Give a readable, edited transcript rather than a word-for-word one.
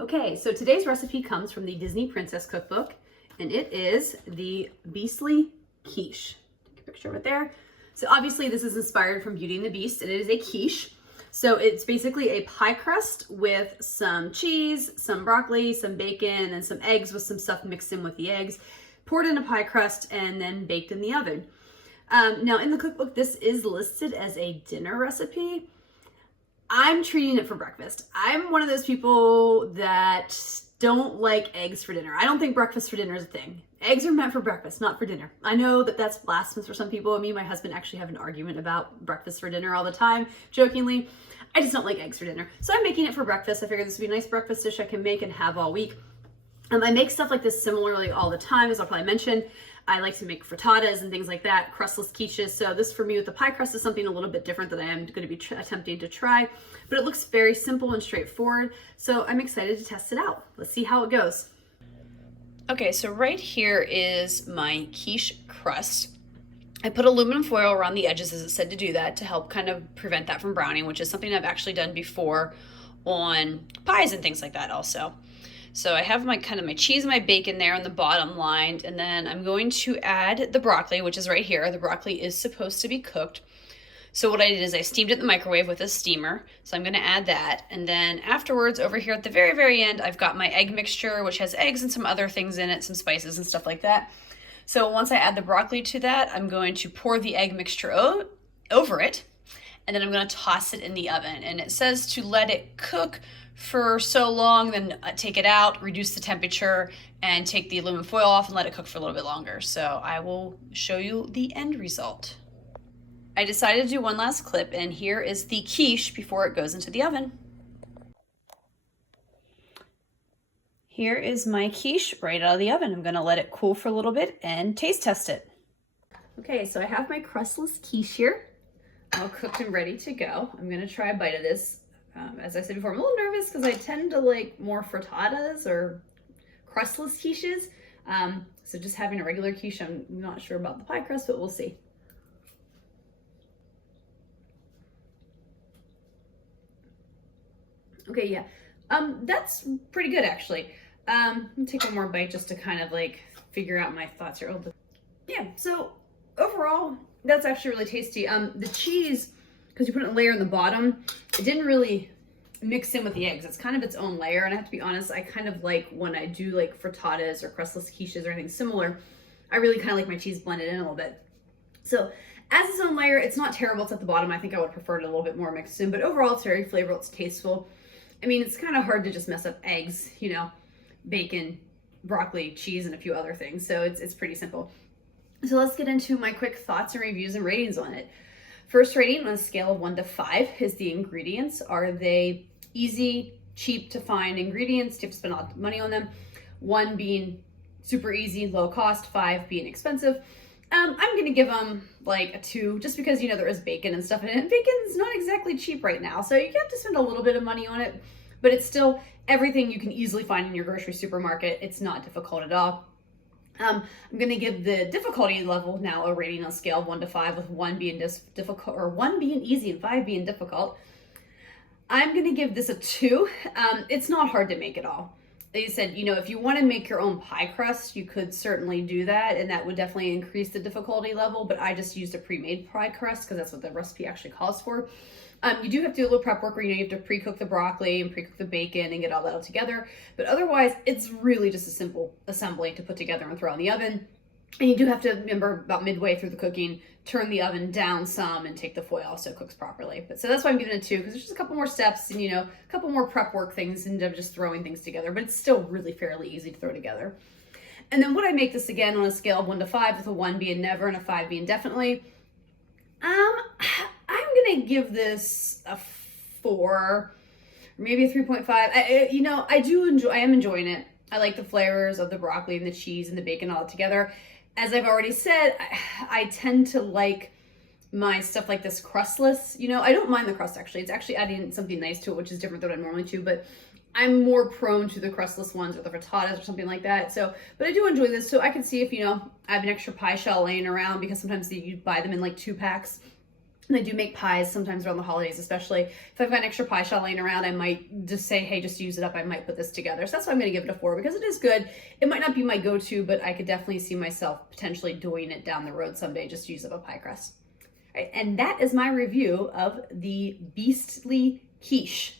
Okay, so today's recipe comes from the Disney Princess Cookbook, and it is the Beastly Quiche. Take a picture of it there. So obviously this is inspired from Beauty and the Beast, and it is a quiche. So it's basically a pie crust with some cheese, some broccoli, some bacon, and some eggs with some stuff mixed in with the eggs, poured in a pie crust, and then baked in the oven. Now in the cookbook, this is listed as a dinner recipe. I'm treating it for breakfast. I'm one of those people that don't like eggs for dinner. I don't think breakfast for dinner is a thing. Eggs are meant for breakfast, not for dinner. I know that that's blasphemous for some people. Me and my husband actually have an argument about breakfast for dinner all the time, jokingly. I just don't like eggs for dinner. So I'm making it for breakfast. I figured this would be a nice breakfast dish I can make and have all week. I make stuff like this similarly all the time, as I'll probably mention. I like to make frittatas and things like that, crustless quiches. So this for me with the pie crust is something a little bit different that I am going to be attempting to try, but it looks very simple and straightforward. So I'm excited to test it out. Let's see how it goes. Okay, so right here is my quiche crust. I put aluminum foil around the edges, as it said to do that, to help kind of prevent that from browning, which is something I've actually done before on pies and things like that also. So I have my cheese and my bacon there on the bottom lined, and then I'm going to add the broccoli, which is right here. The broccoli is supposed to be cooked. So what I did is I steamed it in the microwave with a steamer. So I'm going to add that. And then afterwards, over here at the very, very end, I've got my egg mixture, which has eggs and some other things in it, some spices and stuff like that. So once I add the broccoli to that, I'm going to pour the egg mixture over it, and then I'm going to toss it in the oven. And it says to let it cook for so long, then take it out, reduce the temperature, and take the aluminum foil off and let it cook for a little bit longer. So I will show you the end result. I decided to do one last clip, and here is the quiche before it goes into the oven. Here is my quiche right out of the oven. I'm gonna let it cool for a little bit and taste test it. Okay, so I have my crustless quiche here, all cooked and ready to go. I'm gonna try a bite of this. As I said before, I'm a little nervous because I tend to like more frittatas or crustless quiches. So just having a regular quiche, I'm not sure about the pie crust, but we'll see. Okay, yeah, that's pretty good actually. Let me take one more bite just to kind of like figure out my thoughts here. Yeah, so overall, that's actually really tasty. The cheese, because you put it in a layer in the bottom, it didn't really mix in with the eggs. It's kind of its own layer, and I have to be honest, I kind of like when I do like frittatas or crustless quiches or anything similar, I really kind of like my cheese blended in a little bit. So as its own layer, it's not terrible. It's at the bottom. I think I would prefer it a little bit more mixed in, but overall it's very flavorful, it's tasteful. I mean, it's kind of hard to just mess up eggs, you know, bacon, broccoli, cheese, and a few other things. So it's pretty simple. So let's get into my quick thoughts and reviews and ratings on it. First rating on a scale of 1 to 5 is the ingredients. Are they easy, cheap to find ingredients? Do you have to spend a lot of money on them? 1 being super easy, low cost, 5 being expensive. I'm gonna give them like a 2, just because, you know, there is bacon and stuff in it. Bacon's not exactly cheap right now, so you have to spend a little bit of money on it, but it's still everything you can easily find in your grocery supermarket. It's not difficult at all. I'm gonna give the difficulty level now a rating on a scale of 1 to 5, with 1 being difficult, or 1 being easy and 5 being difficult. I'm gonna give this a 2. It's not hard to make at all. They said, you know, if you want to make your own pie crust, you could certainly do that, and that would definitely increase the difficulty level, but I just used a pre-made pie crust because that's what the recipe actually calls for. You do have to do a little prep work where, you know, you have to pre-cook the broccoli and pre-cook the bacon and get all that all together, but otherwise it's really just a simple assembly to put together and throw in the oven. And you do have to remember about midway through the cooking, turn the oven down some and take the foil off so it cooks properly. But so that's why I'm giving it a 2, because there's just a couple more steps and, you know, a couple more prep work things instead of just throwing things together, but it's still really fairly easy to throw together. And then would I make this again on a scale of 1 to 5, with a 1 being never and a 5 being definitely? I'm gonna give this a 4, or maybe a 3.5. You know, I am enjoying it. I like the flavors of the broccoli and the cheese and the bacon all together. As I've already said, I tend to like my stuff like this crustless. You know, I don't mind the crust actually. It's actually adding something nice to it, which is different than what I normally do, but I'm more prone to the crustless ones or the frittatas or something like that. So, but I do enjoy this. So I can see if, you know, I have an extra pie shell laying around, because sometimes you buy them in like 2 packs. And I do make pies sometimes around the holidays, especially if I've got an extra pie shell laying around, I might just say, hey, just use it up. I might put this together. So that's why I'm going to give it a 4, because it is good. It might not be my go-to, but I could definitely see myself potentially doing it down the road someday, just to use up a pie crust. All right, and that is my review of the Beastly Quiche.